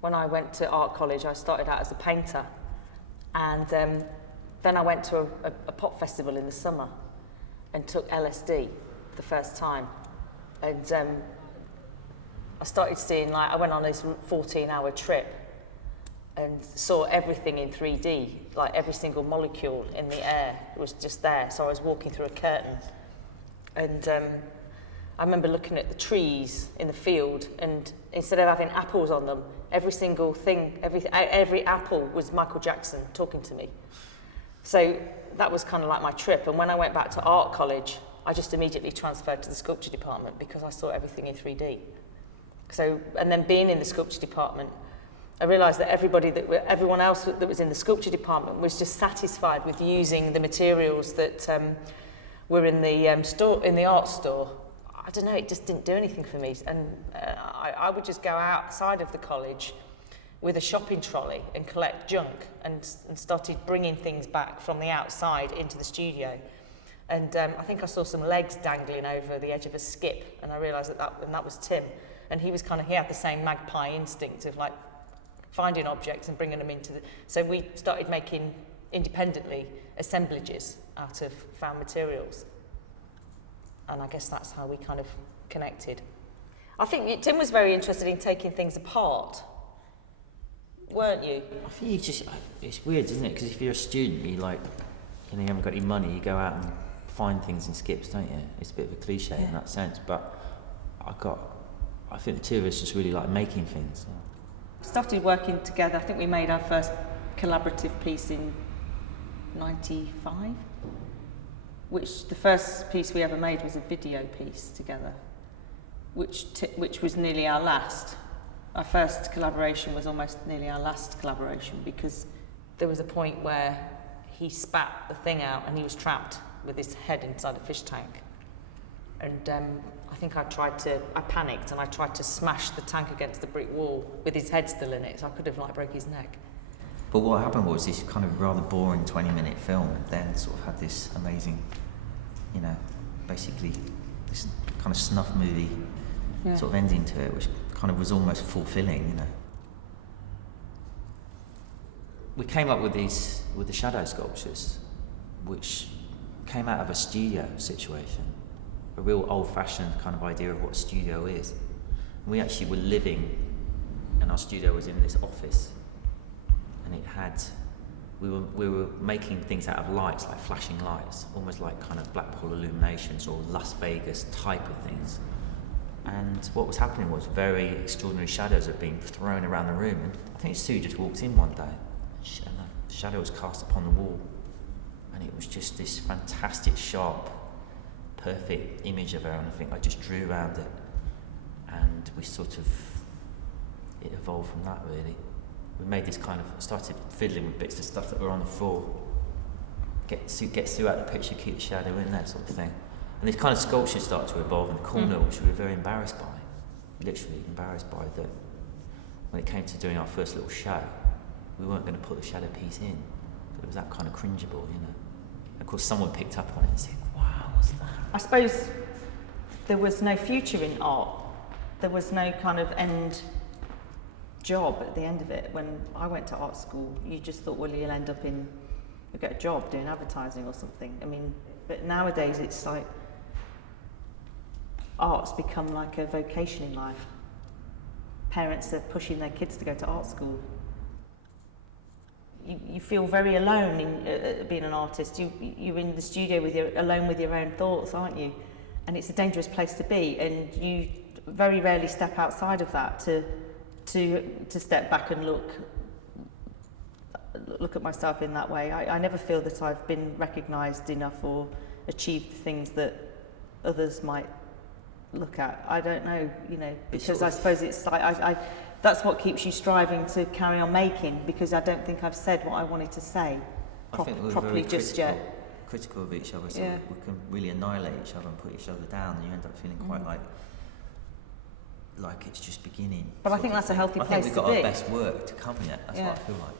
when I went to art college, I started out as a painter, and then I went to a pop festival in the summer and took LSD for the first time. And I started seeing, like, I went on this 14-hour trip and saw everything in 3D, like every single molecule in the air was just there. So I was walking through a curtain, and I remember looking at the trees in the field, and instead of having apples on them, every single thing, every apple was Michael Jackson talking to me. So that was kind of like my trip. And when I went back to art college, I just immediately transferred to the sculpture department because I saw everything in 3D. So, and then being in the sculpture department, I realised that everyone else that was in the sculpture department was just satisfied with using the materials that were in the art store. I don't know, it just didn't do anything for me. And I would just go outside of the college with a shopping trolley and collect junk, and started bringing things back from the outside into the studio. And I think I saw some legs dangling over the edge of a skip, and I realised that was Tim. And he had the same magpie instinct of like finding objects and bringing them into the... So we started making independently assemblages out of found materials. And I guess that's how we kind of connected. I think Tim was very interested in taking things apart, weren't you? I think it's weird, isn't it? Because if you're a student, you haven't got any money, you go out and find things in skips, don't you? It's a bit of a cliche in that sense, but I think the two of us just really like making things. We started working together. I think we made our first collaborative piece in 95, which the first piece we ever made was a video piece together, which was nearly our last. Our first collaboration was almost nearly our last collaboration, because there was a point where he spat the thing out and he was trapped with his head inside a fish tank. And I think I panicked and I tried to smash the tank against the brick wall with his head still in it, so I could have broke his neck. But what happened was this kind of rather boring 20-minute film then sort of had this amazing, basically this kind of snuff movie sort of ending to it, which kind of was almost fulfilling, We came up with the shadow sculptures, which came out of a studio situation, a real old-fashioned kind of idea of what a studio is. And we actually were living, and our studio was in this office, and we were making things out of lights, like flashing lights, almost like kind of Blackpool Illuminations or Las Vegas type of things. And what was happening was very extraordinary shadows were being thrown around the room. And I think Sue just walked in one day, and the shadow was cast upon the wall, and it was just this fantastic, sharp, perfect image of her, and I think I just drew around it, and it evolved from that, really. We made this started fiddling with bits of stuff that were on the floor. Get Sue out of the picture, keep the shadow in, that sort of thing. And these kind of sculptures started to evolve in the corner, which we were very embarrassed by, literally embarrassed by, that when it came to doing our first little show, we weren't going to put the shadow piece in. It was that kind of cringeable, Of course, someone picked up on it and said, wow, what's that? I suppose there was no future in art. There was no kind of end job at the end of it. When I went to art school, you just thought, well, you'll get a job doing advertising or something. But nowadays it's like art's become like a vocation in life. Parents are pushing their kids to go to art school. You feel very alone in being an artist. You're in the studio alone with your own thoughts, aren't you? And it's a dangerous place to be, and you very rarely step outside of that to step back and look at myself in that way. I never feel that I've been recognised enough or achieved things that others might look at. I don't know, because I suppose it's like that's what keeps you striving to carry on making, because I don't think I've said what I wanted to say properly just yet. Critical of each other, so we can really annihilate each other and put each other down, and you end up feeling quite like it's just beginning. But I think that's a healthy place to be. I think we've got our best work to come yet. That's what I feel like.